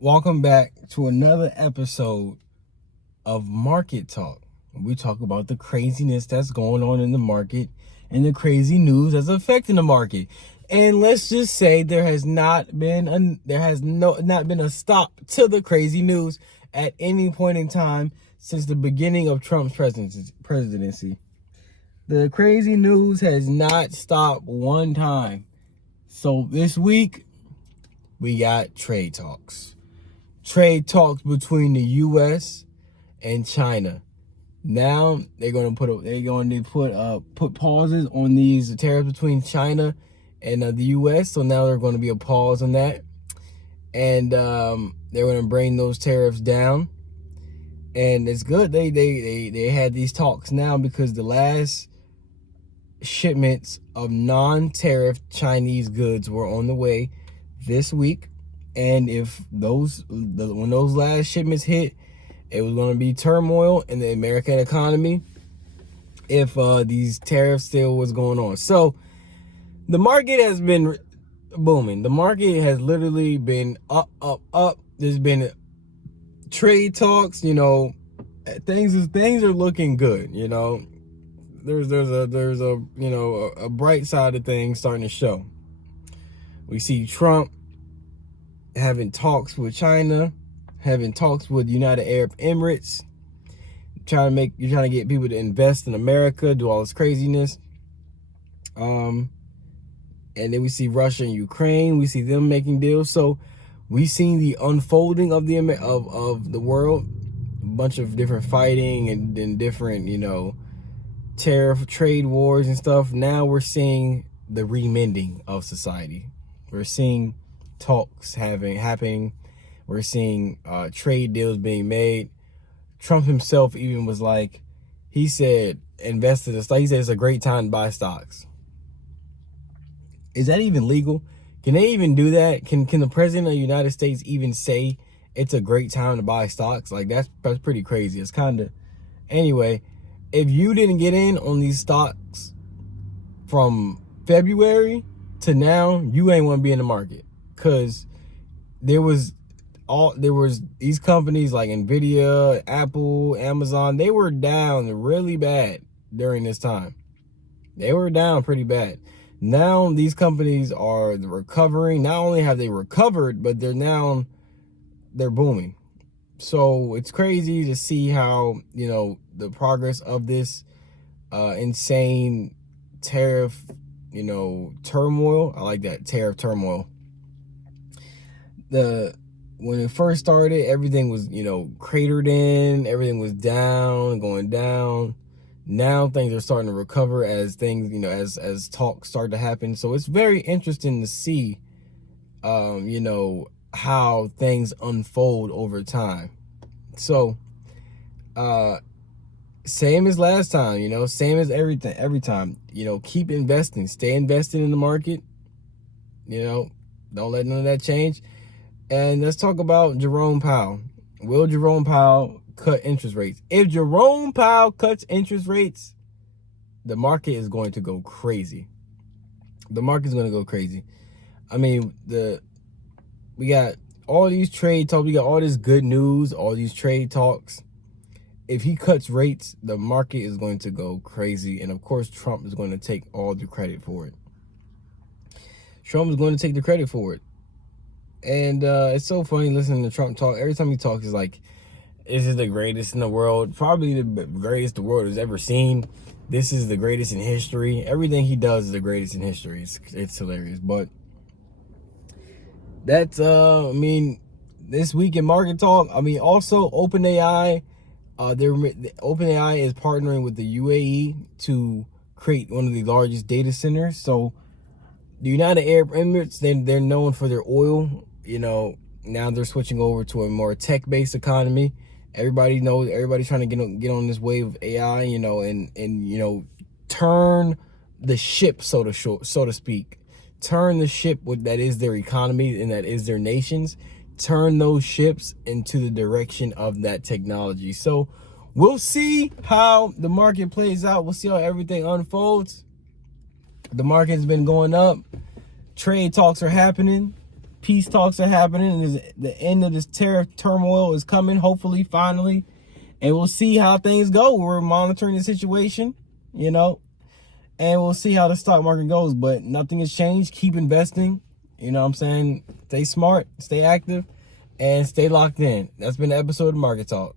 Welcome back to another episode of Market Talk. We talk about the craziness that's going on in the market and the crazy news that's affecting the market. And let's just say there has not been a stop to the crazy news at any point in time since the beginning of Trump's presidency. The crazy news has not stopped one time. So this week we got trade talks between the U.S. and China. Now they're going to put pauses on these tariffs between China and the U.S. So now there's going to be a pause on that, and they're going to bring those tariffs down. And it's good they had these talks now because the last shipments of non-tariff Chinese goods were on the way this week. And if when those last shipments hit, it was going to be turmoil in the American economy if these tariffs still was going on. So the market has been booming. The market has literally been up. There's been trade talks. Things are looking good. There's a bright side of things starting to show. We see Trump having talks with China, having talks with United Arab Emirates, trying to get people to invest in America, do all this craziness. And then we see Russia and Ukraine. We see them making deals. So we've seen the unfolding of the world, a bunch of different fighting and different tariff trade wars and stuff. Now we're seeing the remending of society. We're seeing talks happening. We're seeing trade deals being made. Trump himself even was like, he said, invest in the stock. He said it's a great time to buy stocks. Is that even legal? Can they even do that? Can the president of the United States even say it's a great time to buy stocks? Like that's pretty crazy. It's kind of, anyway, if you didn't get in on these stocks from February to now, you ain't want to be in the market. Because there was these companies like Nvidia, Apple, Amazon, they were down really bad during this time. They were down pretty bad. Now these companies are recovering. Not only have they recovered, but they're booming. So it's crazy to see how, the progress of this insane tariff, turmoil. I like that, tariff turmoil. When it first started, everything was, cratered in, everything was going down. Now things are starting to recover as things, as talks start to happen. So it's very interesting to see, how things unfold over time. So, same as last time, same as every time, keep investing, stay invested in the market, don't let none of that change. And let's talk about Jerome Powell. Will Jerome Powell cut interest rates? If Jerome Powell cuts interest rates, the market is going to go crazy. The market's going to go crazy. I mean, we got all these trade talks. We got all this good news, all these trade talks. If he cuts rates, the market is going to go crazy. And of course, Trump is going to take all the credit for it. Trump is going to take the credit for it. And it's so funny listening to Trump talk. Every time he talks, it's like, this is the greatest in the world. Probably the greatest the world has ever seen. This is the greatest in history. Everything he does is the greatest in history. It's hilarious. But that's, this week in Market Talk, also OpenAI. OpenAI is partnering with the UAE to create one of the largest data centers. So the United Arab Emirates, they're known for their oil. Now they're switching over to a more tech-based economy. Everybody's trying to get on this wave of AI, and turn the ship, so to speak. Turn the ship that is their economy and that is their nations. Turn those ships into the direction of that technology. So we'll see how the market plays out. We'll see how everything unfolds. The market's been going up. Trade talks are happening. peace talks are happening, and the end of this tariff turmoil is coming, hopefully, finally. And we'll see how things go. We're monitoring the situation, you know, and we'll see how the stock market goes. But nothing has changed. Keep investing. You know what I'm saying? Stay smart, stay active, and stay locked in. That's been the episode of Market Talk.